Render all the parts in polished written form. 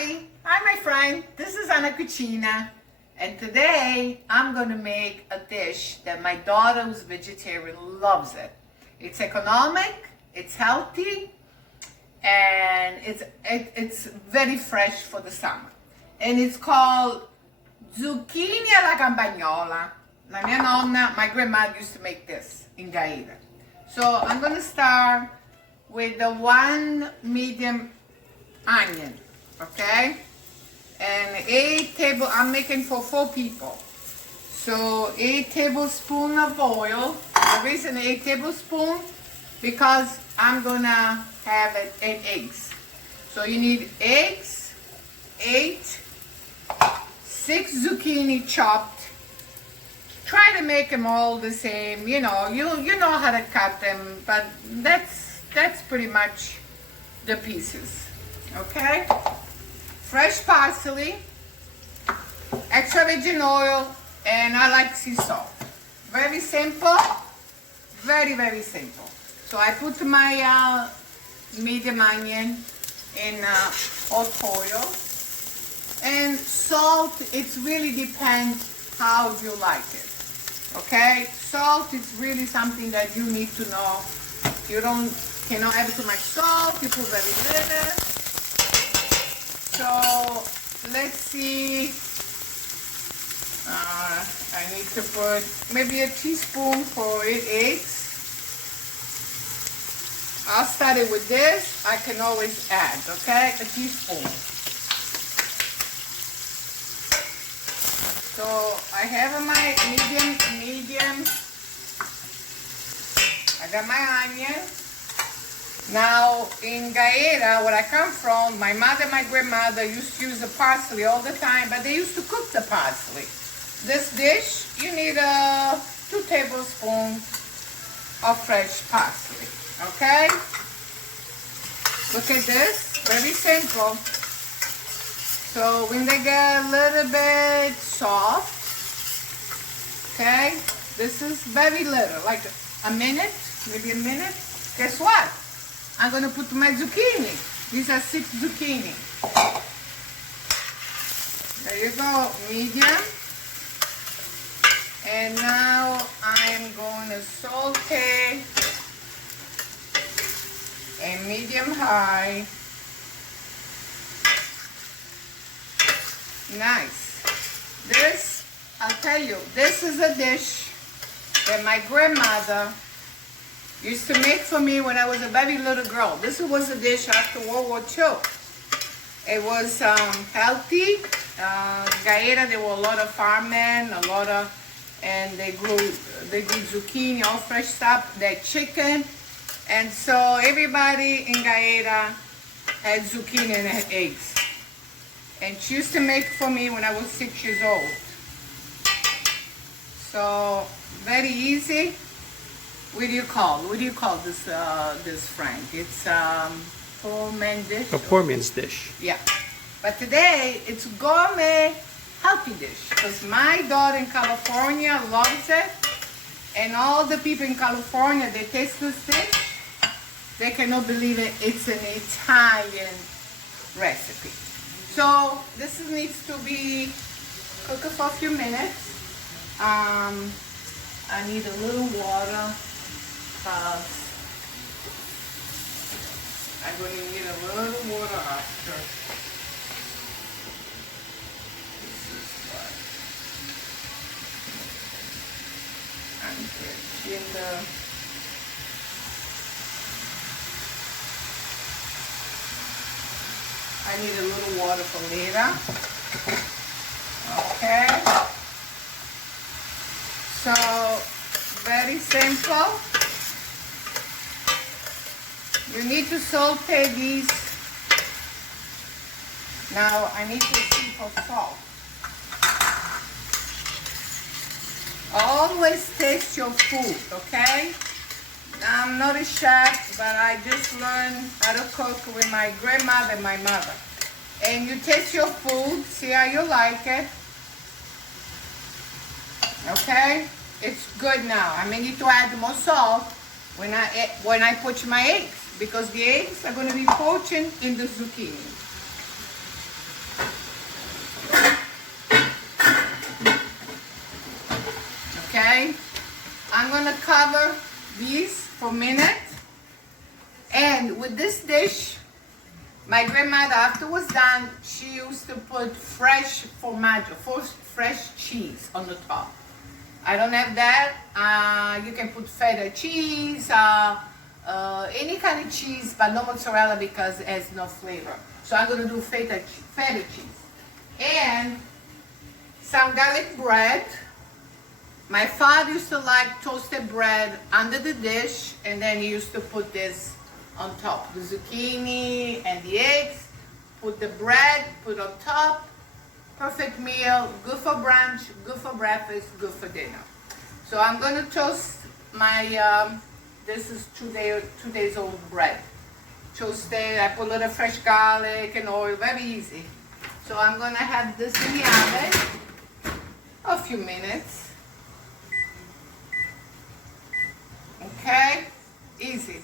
Hi my friend, this is Anna Cucina, and today I'm going to make a dish that my daughter who's vegetarian loves it. It's economic, it's healthy, and it's very fresh for the summer. And it's called zucchini alla campagnola. La mia nonna, my grandma used to make this in Gaeta. So I'm going to start with the one medium onion, okay? And I'm making for 4 people. So 8 tablespoons of oil. The reason 8 tablespoons, because I'm gonna have it in eggs. So you need eggs, 6 zucchini chopped. Try to make them all the same, you know how to cut them, but that's pretty much the pieces, okay? Fresh parsley, extra virgin oil, and I like sea salt. Very simple, very, very simple. So I put my medium onion in hot oil. And salt, it really depends how you like it, okay? Salt is really something that you need to know. You cannot have too much salt, you put very little. So let's see, I need to put maybe a teaspoon for 8 eggs. I'll start it with this. I can always add, okay, a teaspoon. So I have my medium, I got my onion. Now, in Gaeta, where I come from, my mother and my grandmother used to use the parsley all the time, but they used to cook the parsley. This dish, you need 2 tablespoons of fresh parsley, okay? Look at this, very simple. So when they get a little bit soft, okay, this is very little, like a minute, maybe a minute. Guess what? I'm going to put my zucchini. These are 6 zucchini. There you go, medium. And now I'm going to saute and medium high. Nice. This, I'll tell you, this is a dish that my grandmother used to make for me when I was a very little girl. This was a dish after World War II. It was healthy. Gaeta, there were a lot of farmmen, and they grew zucchini, all fresh stuff. They had chicken, and so everybody in Gaeta had zucchini and had eggs. And she used to make for me when I was 6 years old. So very easy. What do you call this Frank? It's poor man dish. A poor man's dish. Yeah, but today it's gourmet healthy dish because my daughter in California loves it, and all the people in California, they taste this dish, they cannot believe it. It's an Italian recipe. So this needs to be cooked for a few minutes. I need a little water. I'm going to need a little water after. This is what I'm getting I need a little water for later. Okay. So, very simple. You need to saute these. Now I need to see for salt. Always taste your food, okay? I'm not a chef, but I just learned how to cook with my grandmother and my mother. And you taste your food, see how you like it. Okay? It's good now. I may need to add more salt when I put my eggs, because the eggs are going to be poaching in the zucchini. Okay, I'm gonna cover these for a minute. And with this dish, my grandmother, after it was done, she used to put fresh formaggio, fresh cheese on the top. I don't have that. You can put feta cheese, any kind of cheese, but no mozzarella because it has no flavor. So I'm gonna do feta cheese. And some garlic bread. My father used to like toasted bread under the dish, and then he used to put this on top. The zucchini and the eggs, put the bread, put on top. Perfect meal, good for brunch, good for breakfast, good for dinner. So I'm gonna toast my, this is 2 days old bread. Toasted, I put a little fresh garlic and oil, very easy. So I'm gonna have this in the oven a few minutes. Okay, easy.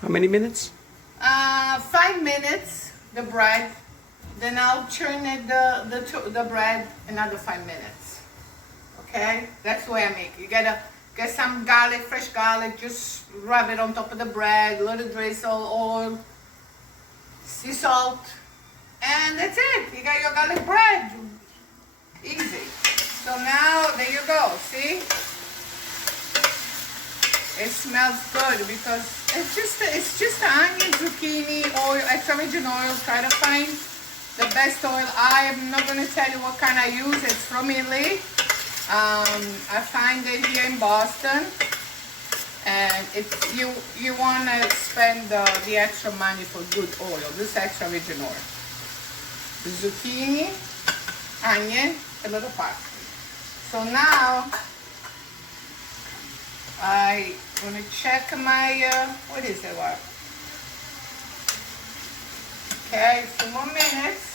How many minutes? 5 minutes, the bread. Then I'll churn it, the bread another 5 minutes. Okay, that's the way I make it. You gotta get some garlic, fresh garlic, just rub it on top of the bread, a little drizzle, oil, sea salt, and that's it. You got your garlic bread. Easy. So now, there you go, see? It smells good because it's just onion, zucchini, oil, extra virgin oil. Try to find the best oil. I am not going to tell you what kind I use. It's from Italy. I find it here in Boston. And if you want to spend the extra money for good oil, this extra virgin oil. The zucchini, onion, a little parsley. So now I'm going to check my, what is it, what? Okay, 2 more minutes.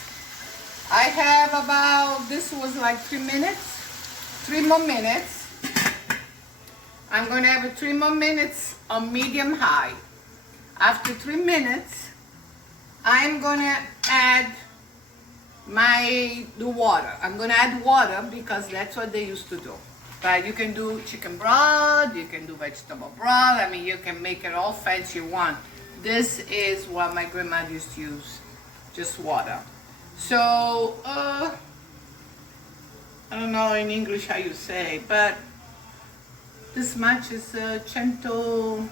I have about, this was like 3 minutes. 3 more minutes. I'm going to have 3 more minutes on medium high. After 3 minutes, I'm going to add the water. I'm going to add water because that's what they used to do. But you can do chicken broth, you can do vegetable broth. I mean, you can make it all fancy you want. This is what my grandma used to use, just water. So, I don't know in English how you say, but this much is 100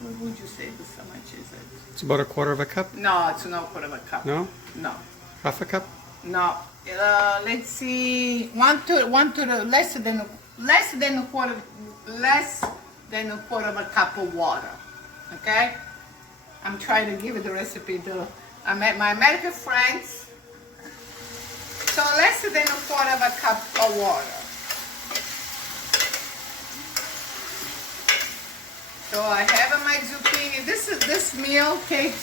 what would you say this, how much is it? It's about a quarter of a cup? No, it's not a quarter of a cup. No? No. Half a cup? No. Let's see, less than a quarter of a cup of water. Okay? I'm trying to give you the recipe to my American friends. So less than a quarter of a cup of water. So I have my zucchini. This meal takes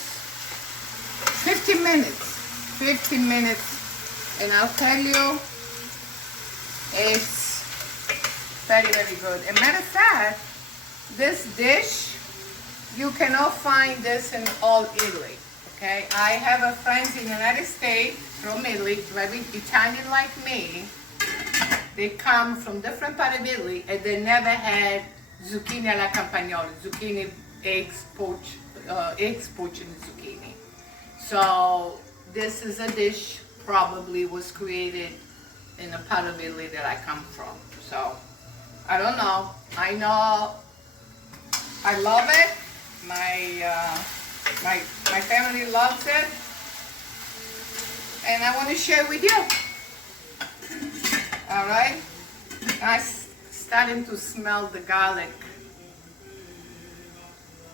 15 minutes. 15 minutes. And I'll tell you, it's very, very good. As a matter of fact, this dish, you cannot find this in all Italy, okay? I have a friend in the United States from Italy, very Italian like me. They come from different part of Italy and they never had zucchini alla campagnola, zucchini, eggs poached in zucchini. So this is a dish probably was created in the part of Italy that I come from. So, I don't know. I know I love it. My family loves it. And I want to share with you. All right? I'm starting to smell the garlic.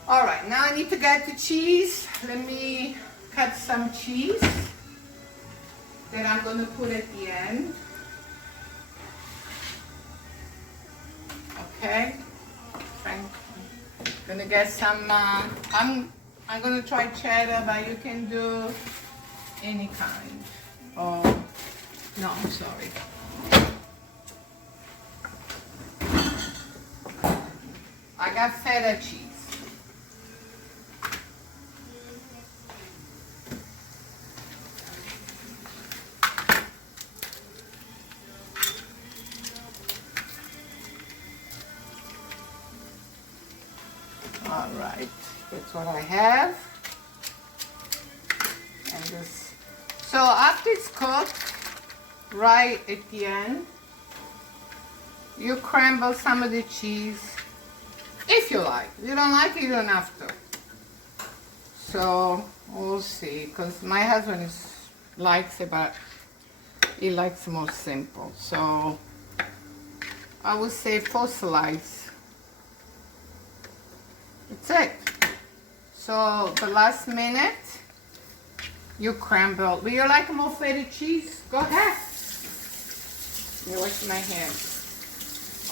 All right, now I need to get the cheese. Let me cut some cheese that I'm going to put at the end. Okay. I'm going to get some, I'm going to try cheddar, but you can do any kind. Oh, no, I'm sorry. I got feta cheese. That's what I have. And this. So after it's cooked, right at the end, you crumble some of the cheese, if you like. If you don't like it, you don't have to. So we'll see, because my husband likes it, but he likes more simple. So I would say 4 slices. That's it. So the last minute, you crumble. Do you like more feta cheese? Go ahead. Let me wash my hands.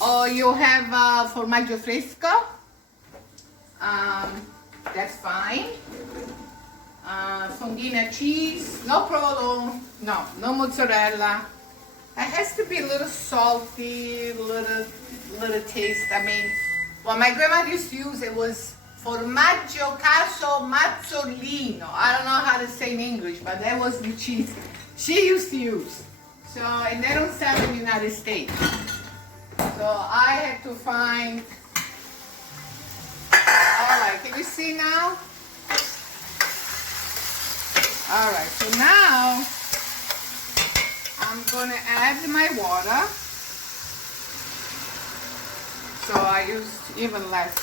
Or you have formaggio fresco. That's fine. Fontina cheese, no provolone, no mozzarella. It has to be a little salty, little taste. I mean, what my grandma used to use, it was formaggio caso mazzolino. I don't know how to say in English, but that was the cheese she used to use. So, and they don't sell in the United States. So I had to find, all right, can you see now? All right, so now I'm gonna add my water. So I used even less.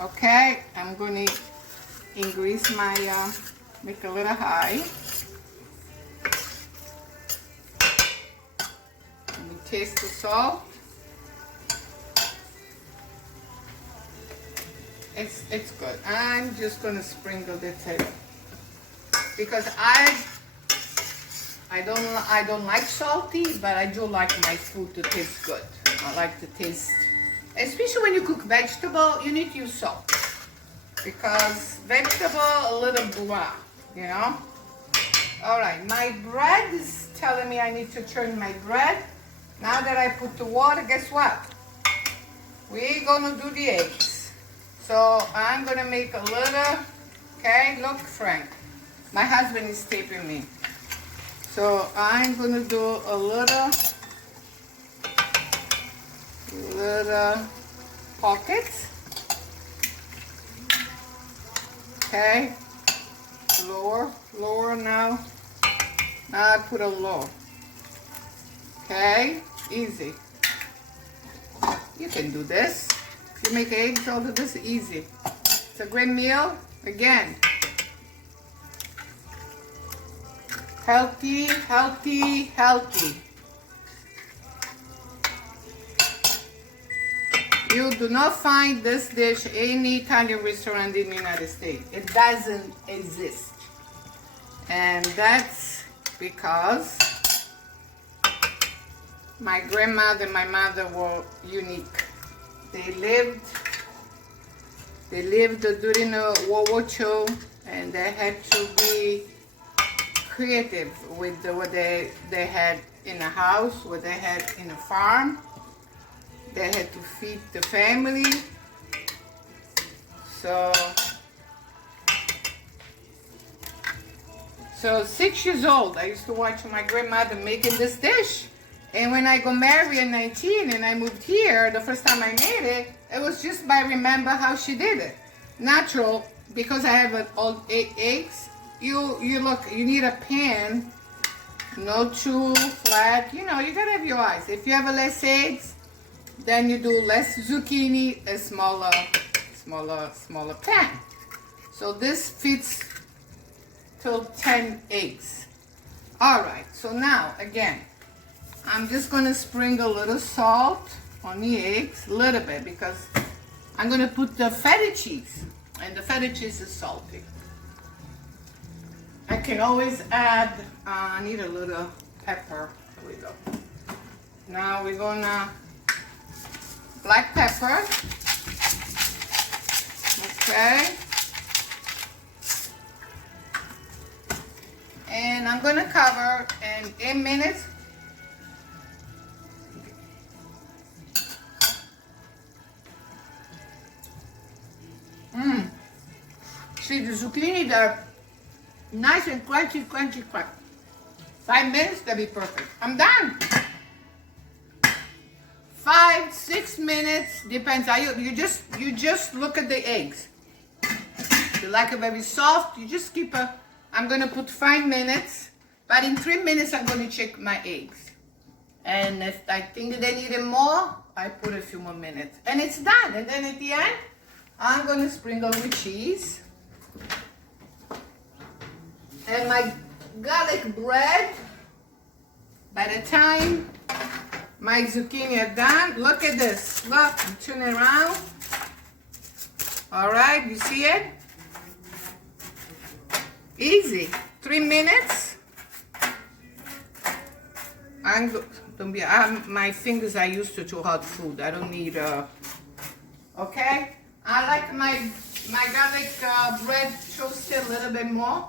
Okay, I'm gonna increase my, make a little high. Let me taste the salt. It's good. I'm just gonna sprinkle the tip because I don't like salty, but I do like my food to taste good. I like to taste, especially when you cook vegetable, you need to use salt because vegetable a little blah, you know. All right, my bread is telling me I need to turn my bread. Now that I put the water, guess what? We're gonna do the eggs. So I'm gonna make a little, okay, look Frank, my husband is taping me. So I'm gonna do a little pockets, okay, lower now I put a low, okay, easy, you can do this. You make eggs, all of this easy. It's a great meal. Again, healthy, healthy, healthy. You do not find this dish in any Italian restaurant in the United States. It doesn't exist. And that's because my grandmother and my mother were unique. They lived during World War II, and they had to be creative with what they had in a house, what they had in a farm. They had to feed the family. So 6 years old, I used to watch my grandmother making this dish. And when I got married at 19 and I moved here, the first time I made it, it was just by remember how she did it. Natural, because I have all 8 eggs, you need a pan, no too flat, you know, you gotta have your eyes. If you have less eggs, then you do less zucchini, a smaller pan. So this fits till 10 eggs. All right, so now, again, I'm just gonna sprinkle a little salt on the eggs, a little bit, because I'm gonna put the feta cheese, and the feta cheese is salty. I can always add, I need a little pepper, here we go. Now we're gonna, black pepper, okay. And I'm gonna cover, and 8 minutes, see the zucchini, they're nice and crunchy. 5 minutes, they'll be perfect. I'm done. 5, 6 minutes, depends. You just look at the eggs. you like it very soft, you just keep a, I'm gonna put 5 minutes, but in 3 minutes I'm gonna check my eggs. And if I think they need it more, I put a few more minutes. And it's done. And then at the end, I'm gonna sprinkle with cheese. And my garlic bread, by the time my zucchini are done, look at this. Look, turn it around. All right, you see it? Easy. 3 minutes. My fingers are used to hot food. I don't need okay? I like my garlic bread toasted a little bit more.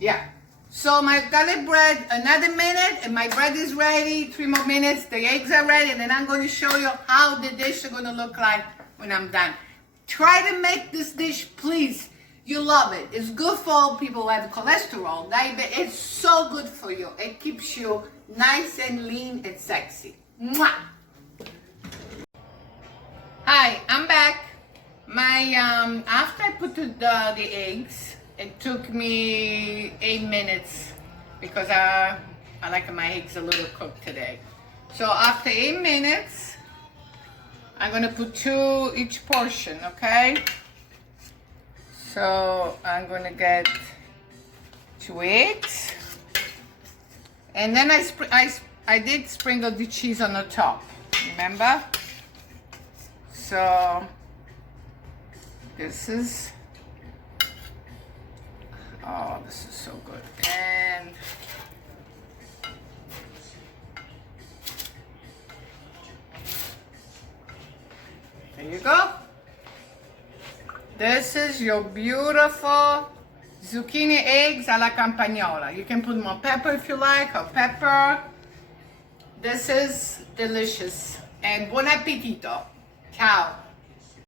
Yeah. So my garlic bread, another minute, and my bread is ready. 3 more minutes, the eggs are ready, and then I'm going to show you how the dish is going to look like when I'm done. Try to make this dish, please. You love it. It's good for people who have cholesterol, diabetes. It's so good for you. It keeps you nice and lean and sexy. Mwah! Hi, I'm back. My after I put the eggs, it took me 8 minutes because I like my eggs a little cooked today. So after 8 minutes, I'm gonna put 2 each portion, okay? So I'm gonna get 2 eggs, and then I did sprinkle the cheese on the top. Remember? So this is, oh, this is so good. And there you go. This is your beautiful zucchini eggs alla campagnola. You can put more pepper if you like, or pepper. This is delicious. And buon appetito. Ciao.